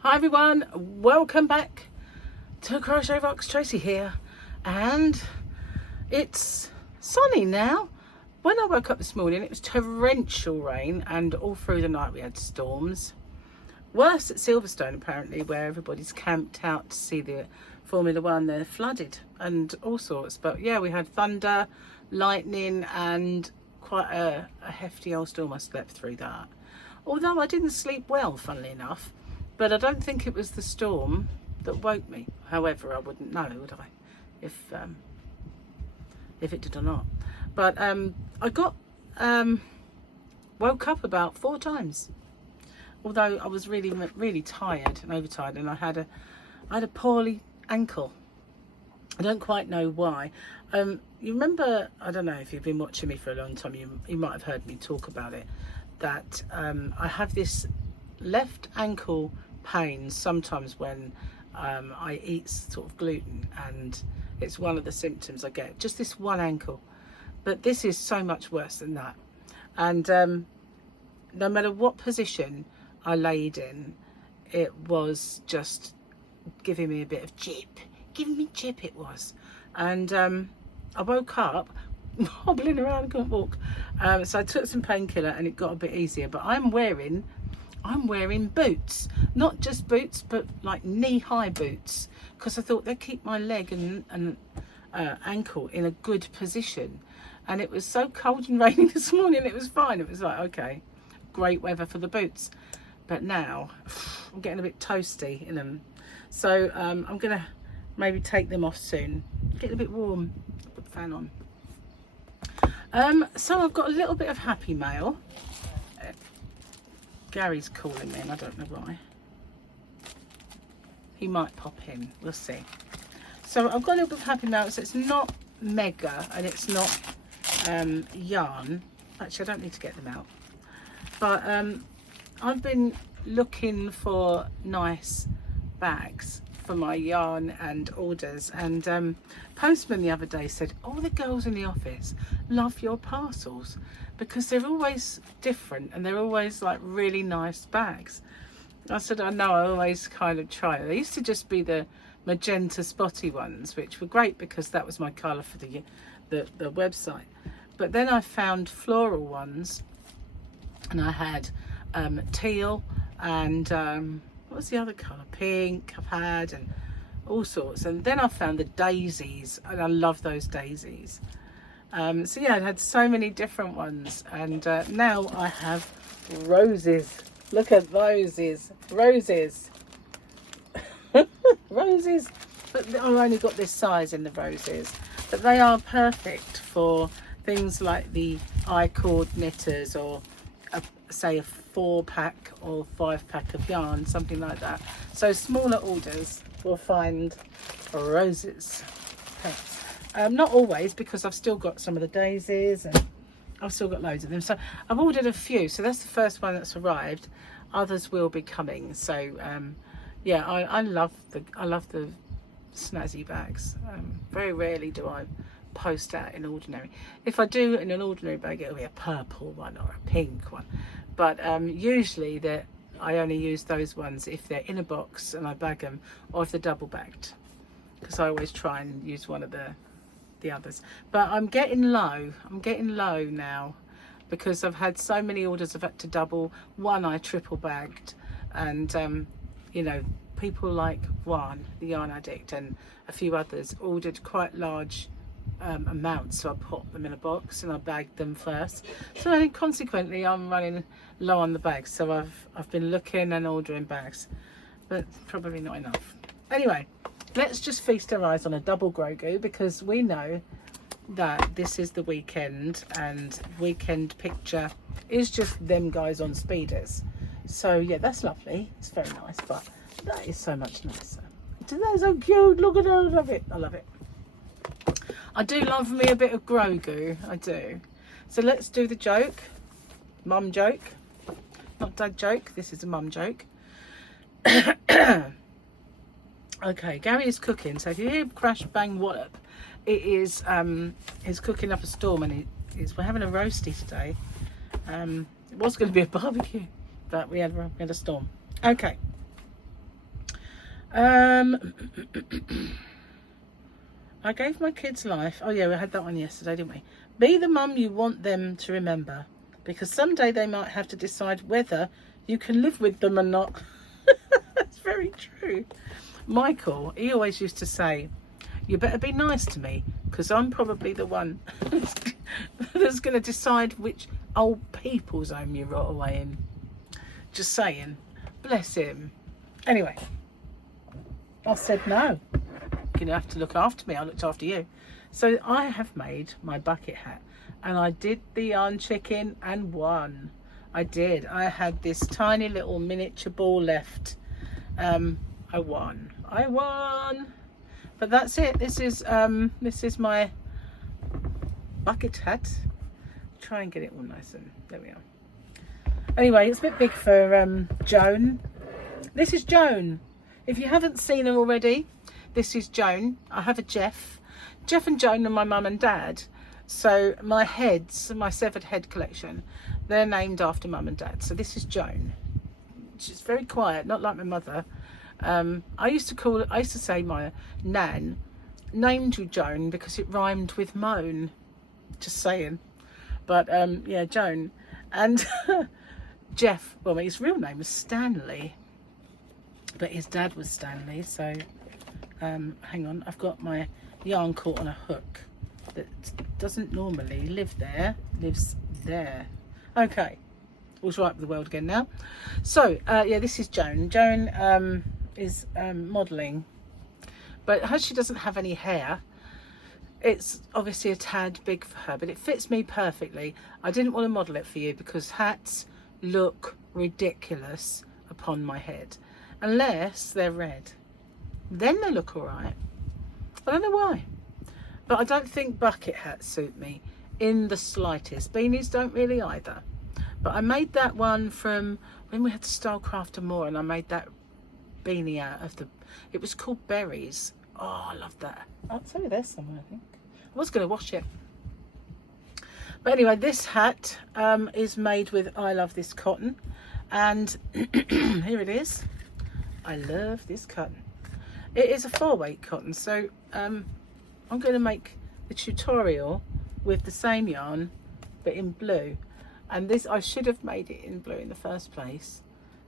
Hi everyone, welcome back to Crochet Rocks. Tracy here, and it's sunny now. When I woke up this morning it was torrential rain, and all through the night we had storms. Worse at Silverstone apparently, where everybody's camped out to see the Formula One. They're flooded and all sorts, but yeah, we had thunder, lightning and quite a hefty old storm. I slept through that, although I didn't sleep well, funnily enough. But I don't think it was the storm that woke me. However, I wouldn't know, would I, if it did or not. But I got woke up about 4 times. Although I was really tired and overtired, and I had a poorly ankle. I don't quite know why. You remember? I don't know if you've been watching me for a long time. You might have heard me talk about it. That I have this left ankle pain sometimes when I eat sort of gluten, and it's one of the symptoms I get, just this one ankle. But this is so much worse than that, and no matter what position I laid in, it was just giving me a bit of jip, it was. And I woke up hobbling around, I couldn't walk, so I took some painkiller and it got a bit easier. But I'm wearing boots, not just boots, but like knee-high boots, because I thought they'd keep my leg and ankle in a good position. And it was so cold and rainy this morning, it was fine. It was like, okay, great weather for the boots. But now I'm getting a bit toasty in them, so I'm gonna maybe take them off soon. Getting a bit warm. Put the fan on. So I've got a little bit of happy mail. Gary's calling me and I don't know why. He might pop in, we'll see. So I've got a little bit of happy mail. So it's not mega and it's not yarn. Actually, I don't need to get them out. But I've been looking for nice bags for my yarn and orders, and postman the other day said all the girls in the office love your parcels because they're always different and they're always like really nice bags. I said, I know, I always kind of try. They used to just be the magenta spotty ones, which were great because that was my colour for the website. But then I found floral ones, and I had teal and what was the other colour? Pink I've had, and all sorts. And then I found the daisies, and I love those daisies. So yeah, I had so many different ones, and now I have roses. Look at those, roses. Roses, but I've only got this size in the roses, but they are perfect for things like the I-cord knitters, or say a 4-pack or 5-pack of yarn, something like that. So smaller orders will find roses. Okay. Not always, because I've still got some of the daisies and I've still got loads of them. So I've ordered a few. So that's the first one that's arrived. Others will be coming. So yeah, I love the snazzy bags. Very rarely do I post out in ordinary. If I do in an ordinary bag, it'll be a purple one or a pink one. But usually I only use those ones if they're in a box and I bag them, or if they're double bagged, because I always try and use one of the others. But I'm getting low now, because I've had so many orders. I've had to double one, I triple bagged, and you know, people like Joan, the yarn addict, and a few others ordered quite large amounts, so I put them in a box and I bagged them first. So I think consequently I'm running low on the bags, so I've been looking and ordering bags, but probably not enough. Anyway, let's just feast our eyes on a double Grogu, because we know that this is the weekend, and weekend picture is just them guys on speeders. So yeah, that's lovely, it's very nice, but that is so much nicer. They're so cute, look at that, I love it, I love it. I do love me a bit of Grogu, I do. So let's do the joke. Mum joke. Not dad joke, this is a mum joke. Okay, Gary is cooking. So if you hear crash, bang, wallop, it is he's cooking up a storm, and we're having a roasty today. It was going to be a barbecue, but we had a storm. Okay. I gave my kids life. Oh yeah, we had that one yesterday, didn't we? Be the mum you want them to remember, because someday they might have to decide whether you can live with them or not. That's very true. Michael, he always used to say, you better be nice to me, because I'm probably the one that's going to decide which old people's home you rot away in. Just saying. Bless him. Anyway, I said no. You're going to have to look after me. I looked after you. So I have made my bucket hat, and I did the yarn chicken and won. I did. I had this tiny little miniature ball left. I won. But that's it. This is my bucket hat. Try and get it all nice, and there we are. Anyway, it's a bit big for Joan. This is Joan. If you haven't seen her already, this is Joan. I have a Jeff and Joan are my mum and dad. So my heads, my severed head collection, they're named after mum and dad. So this is Joan. She's very quiet, not like my mother. I used to say my nan named you Joan because it rhymed with moan. Just saying. But yeah, Joan. And Jeff, well, his real name was Stanley, but his dad was Stanley. So hang on, I've got my yarn caught on a hook that doesn't normally live there, lives there. Okay, all's right with the world again now. So yeah, this is Joan. Joan is modelling, but as she doesn't have any hair, it's obviously a tad big for her, but it fits me perfectly. I didn't want to model it for you because hats look ridiculous upon my head unless they're red. Then they look all right. I don't know why, but I don't think bucket hats suit me in the slightest. Beanies don't really either. But I made that one from when we had to Stylecraft more, and I made that beanie out of it was called Berries. Oh, I love that. I'll tell you there's somewhere, I think. I was going to wash it. But anyway, this hat is made with I Love This Cotton. And here it is. I love this cotton. It is a 4-weight cotton, so I'm going to make the tutorial with the same yarn but in blue. And this, I should have made it in blue in the first place.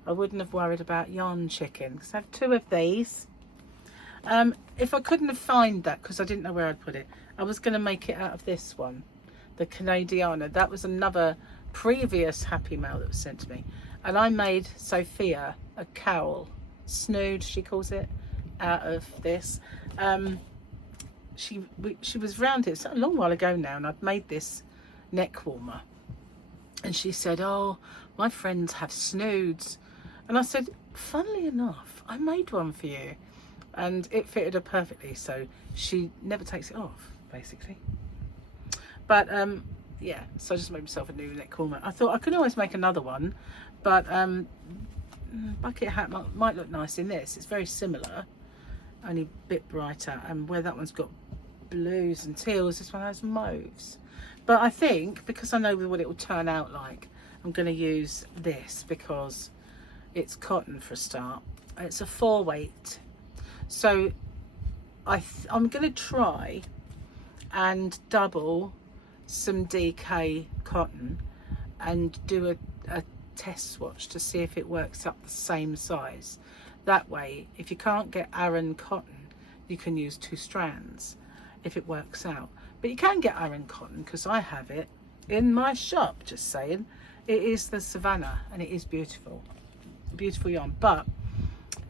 I wouldn't have worried about yarn chicken because I have 2 of these. If I couldn't have found that because I didn't know where I'd put it, I was going to make it out of this one, the Canadiana. That was another previous Happy Mail that was sent to me, and I made Sophia a cowl, snood she calls it, out of this. She was round it a long while ago now, and I'd made this neck warmer, and she said, oh, my friends have snoods, and I said, funnily enough, I made one for you, and it fitted her perfectly, so she never takes it off basically. But yeah, so I just made myself a new neck warmer. I thought I could always make another one, but bucket hat might look nice in this. It's very similar, only a bit brighter, and where that one's got blues and teals, this one has mauves. But I think because I know what it will turn out like, I'm going to use this because it's cotton for a start. It's a 4-weight, so I'm going to try and double some DK cotton and do a test swatch to see if it works up the same size. That way, if you can't get Aran cotton, you can use 2 strands if it works out. But you can get Aran cotton because I have it in my shop, just saying. It is the Savannah and it is beautiful. Beautiful yarn, but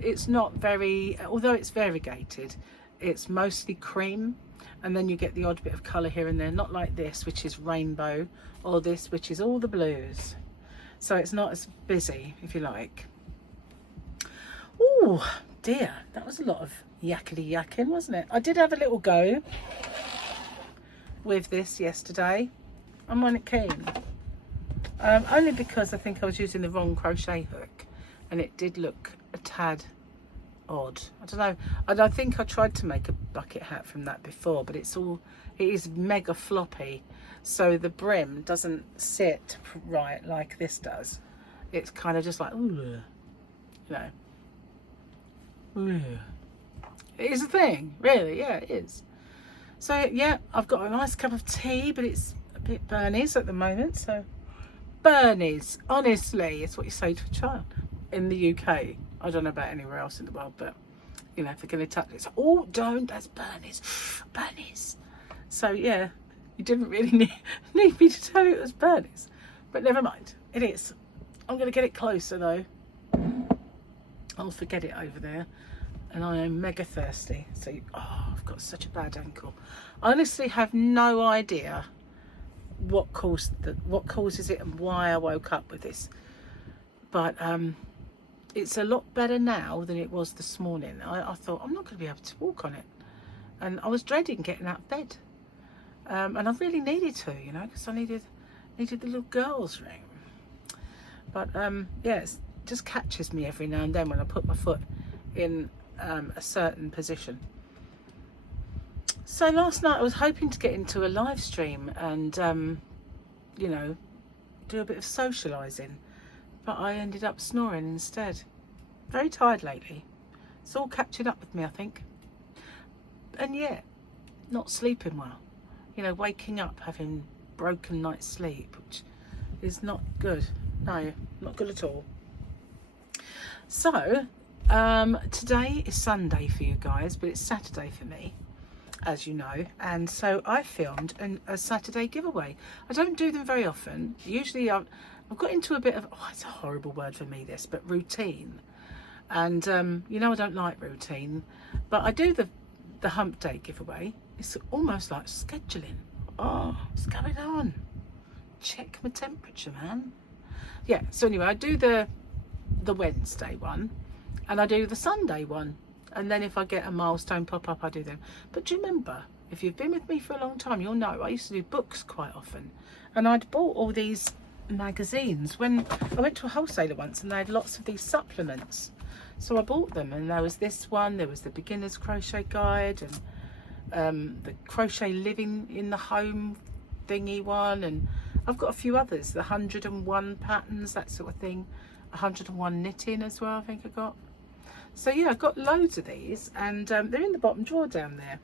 it's not very, although it's variegated, it's mostly cream, and then you get the odd bit of colour here and there, not like this, which is rainbow, or this, which is all the blues. So it's not as busy, if you like. Oh dear, that was a lot of yakety yakking, wasn't it? I did have a little go with this yesterday. I'm on it keen. Only because I think I was using the wrong crochet hook, and it did look a tad odd. I don't know. I think I tried to make a bucket hat from that before, but it is mega floppy, so the brim doesn't sit right like this does. It's kind of just like, ooh, you know, It is a thing, really. Yeah, it is. So yeah, I've got a nice cup of tea, but it's a bit Bernie's at the moment. So Bernie's, honestly, it's what you say to a child in the UK. I don't know about anywhere else in the world, but you know, if they're going to touch it, it's, oh, don't, that's Bernie's, Bernie's. So yeah, you didn't really need me to tell you it was Bernie's, but never mind, it is. I'm going to get it closer though. I'll forget it over there, and I am mega thirsty. So, oh, I've got such a bad ankle. I honestly have no idea what causes it and why I woke up with this, but it's a lot better now than it was this morning. I thought I'm not going to be able to walk on it, and I was dreading getting out of bed, and I really needed to, you know, because I needed the little girls' room. But yeah, it just catches me every now and then when I put my foot in a certain position. So last night I was hoping to get into a live stream and you know, do a bit of socialising, but I ended up snoring instead. Very tired lately. It's all catching up with me, I think. And yet, not sleeping well. You know, waking up having broken night's sleep, which is not good. No, not good at all. So, today is Sunday for you guys, but it's Saturday for me, as you know, and so I filmed a Saturday giveaway. I don't do them very often. Usually I've got into a bit of, oh, it's a horrible word for me this, but routine. And you know, I don't like routine, but I do the hump day giveaway. It's almost like scheduling. Oh, what's going on? Check my temperature, man. Yeah, so anyway, I do the Wednesday one, and I do the Sunday one, and then if I get a milestone pop up, I do them. But do you remember, if you've been with me for a long time, you'll know I used to do books quite often, and I'd bought all these magazines when I went to a wholesaler once, and they had lots of these supplements, so I bought them. And there was this one, there was the beginner's crochet guide, and the crochet living in the home thingy one, and I've got a few others, the 101 patterns, that sort of thing, 101 knitting as well, I think I got. So yeah, I've got loads of these, and they're in the bottom drawer down there.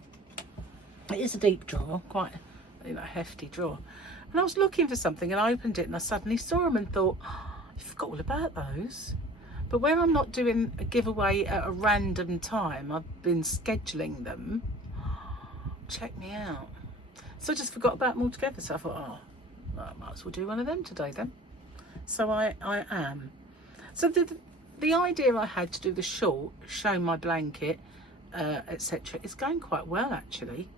It is a deep drawer, quite, you know, hefty drawer. And I was looking for something, and I opened it, and I suddenly saw them and thought, oh, I forgot all about those. But where I'm not doing a giveaway at a random time, I've been scheduling them. Check me out. So I just forgot about them altogether. So I thought, oh, well, I might as well do one of them today then. So I am. So the idea I had to do the short, show my blanket, etc., is going quite well actually.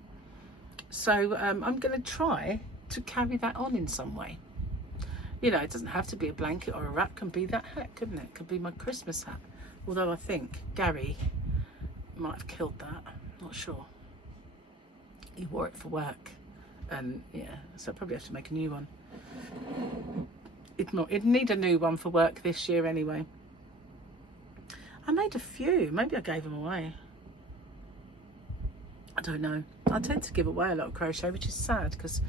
So I'm going to try to carry that on in some way. You know, it doesn't have to be a blanket or a wrap. Can be that hat, couldn't it? It could be my Christmas hat. Although I think Gary might have killed that. Not sure. He wore it for work, and yeah, so I probably have to make a new one. It'd need a new one for work this year anyway. I made a few. Maybe I gave them away. I don't know. I tend to give away a lot of crochet, which is sad because,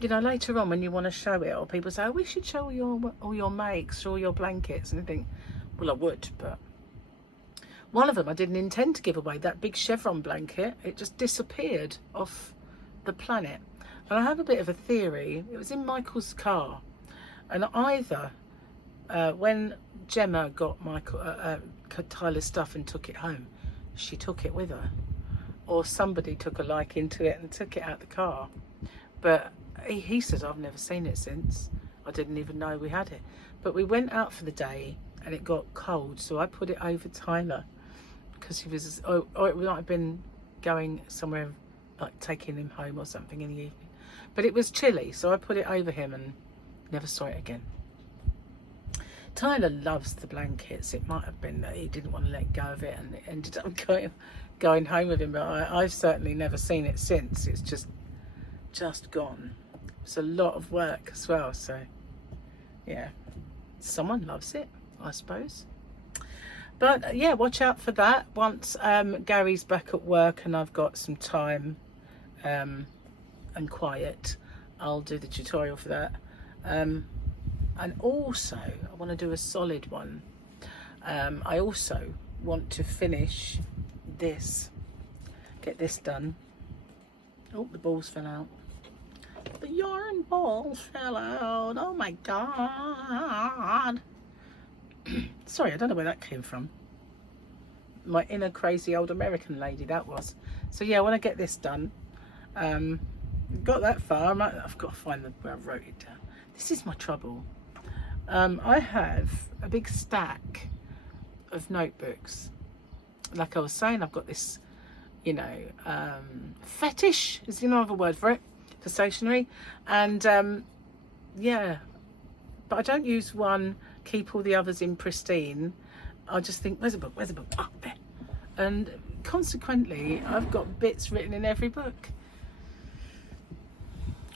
you know, later on when you want to show it, or people say, oh, we should show all your makes, all your blankets, and I think, well, I would, but one of them I didn't intend to give away, that big chevron blanket. It just disappeared off the planet. And I have a bit of a theory. It was in Michael's car, and either when Gemma got Tyler's stuff and took it home, she took it with her, or somebody took a liking to it and took it out the car. But he said, I've never seen it since. I didn't even know we had it. But we went out for the day and it got cold, so I put it over Tyler because he was, or it might have been going somewhere, like taking him home or something in the evening. But it was chilly, so I put it over him and never saw it again. Tyler loves the blankets. It might have been that he didn't want to let go of it and it ended up going home with him, but I've certainly never seen it since. It's just gone. It's a lot of work as well, so yeah, someone loves it, I suppose. But yeah, watch out for that. Once Gary's back at work and I've got some time and quiet, I'll do the tutorial for that. And also I want to do a solid one. I also want to finish this, get this done. Oh, the balls fell out. The yarn balls fell out. Oh my god. Sorry, I don't know where that came from. My inner crazy old American lady, that was. So yeah, I want to get this done. Got that far. I've got to find where I wrote it down. This is my trouble. I have a big stack of notebooks. Like I was saying, I've got this, you know, fetish is another word for it, for stationery. And yeah, but I don't use one, keep all the others in pristine. I just think, where's a book? Where's a book? Oh, there. And consequently, I've got bits written in every book.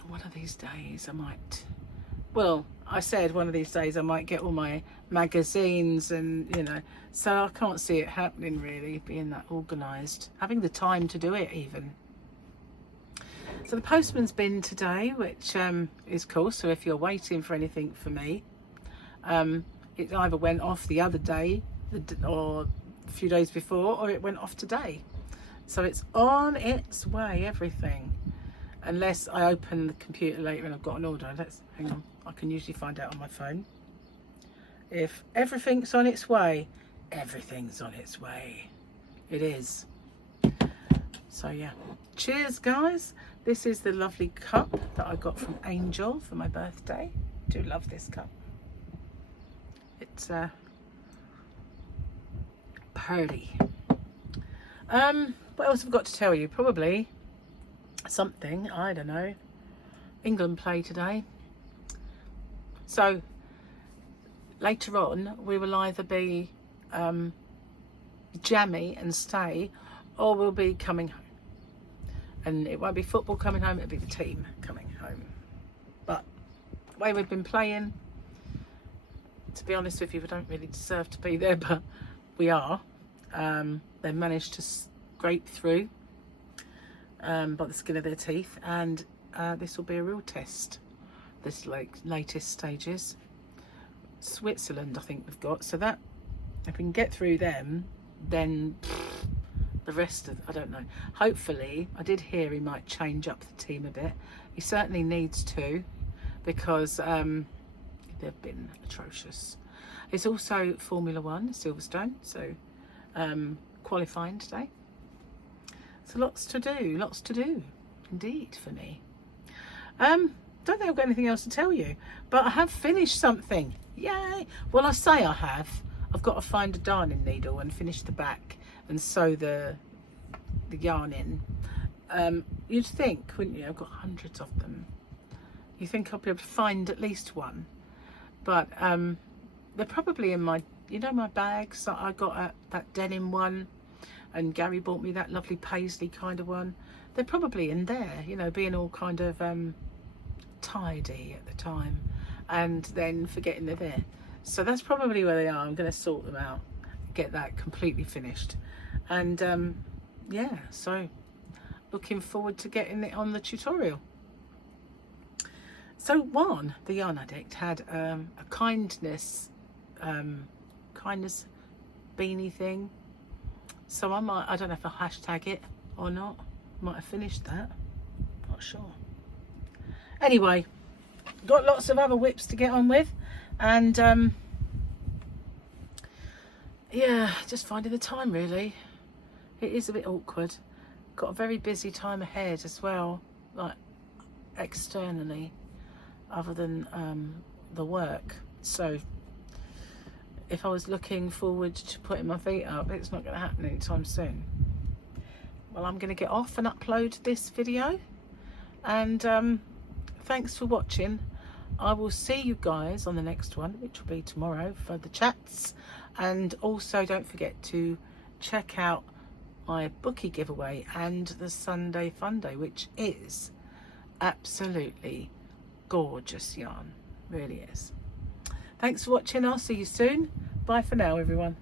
One of these days I might, well, I said one of these days I might get all my magazines and, you know, so I can't see it happening really, being that organised, having the time to do it even. So the postman's been today, which is cool. So if you're waiting for anything for me, it either went off the other day or a few days before, or it went off today. So it's on its way, everything. Unless I open the computer later and I've got an order. Let's hang on. I can usually find out on my phone. If everything's on its way, everything's on its way. It is. So yeah. Cheers, guys. This is the lovely cup that I got from Angel for my birthday. I do love this cup. It's pretty. What else have I got to tell you? Probably something, I don't know. England play today. So later on we will either be jammy and stay, or we'll be coming home. And it won't be football coming home, it'll be the team coming home. But the way we've been playing, to be honest with you, we don't really deserve to be there, but we are. They've managed to scrape through by the skin of their teeth, and this will be a real test. This latest stages. Switzerland, I think we've got. So that, if we can get through them, then the rest of, I don't know. Hopefully, I did hear he might change up the team a bit. He certainly needs to, because they've been atrocious. It's also Formula 1, Silverstone, so qualifying today. So lots to do indeed for me. Don't think I've got anything else to tell you, but I have finished something. Yay! Well, I say I have. I've got to find a darning needle and finish the back and sew the yarn in. You'd think, wouldn't you? I've got hundreds of them. You think I'll be able to find at least one, but they're probably in my, you know, my bags that I got that denim one, and Gary bought me that lovely paisley kind of one. They're probably in there, you know, being all kind of tidy at the time, and then forgetting they're there. So that's probably where they are. I'm going to sort them out, get that completely finished, and yeah, so looking forward to getting it on the tutorial. So Juan, the yarn addict, had a kindness beanie thing. So I don't know if I'll hashtag it or not. Might have finished that, not sure. Anyway, got lots of other WIPs to get on with, and yeah, just finding the time really. It is a bit awkward. Got a very busy time ahead as well, like externally, other than the work. So if I was looking forward to putting my feet up, it's not going to happen anytime soon. Well, I'm going to get off and upload this video, and thanks for watching. I will see you guys on the next one, which will be tomorrow, for the chats. And also don't forget to check out my bookie giveaway and the Sunday Fun Day, which is absolutely gorgeous yarn, really is. Thanks for watching. I'll see you soon. Bye for now, everyone.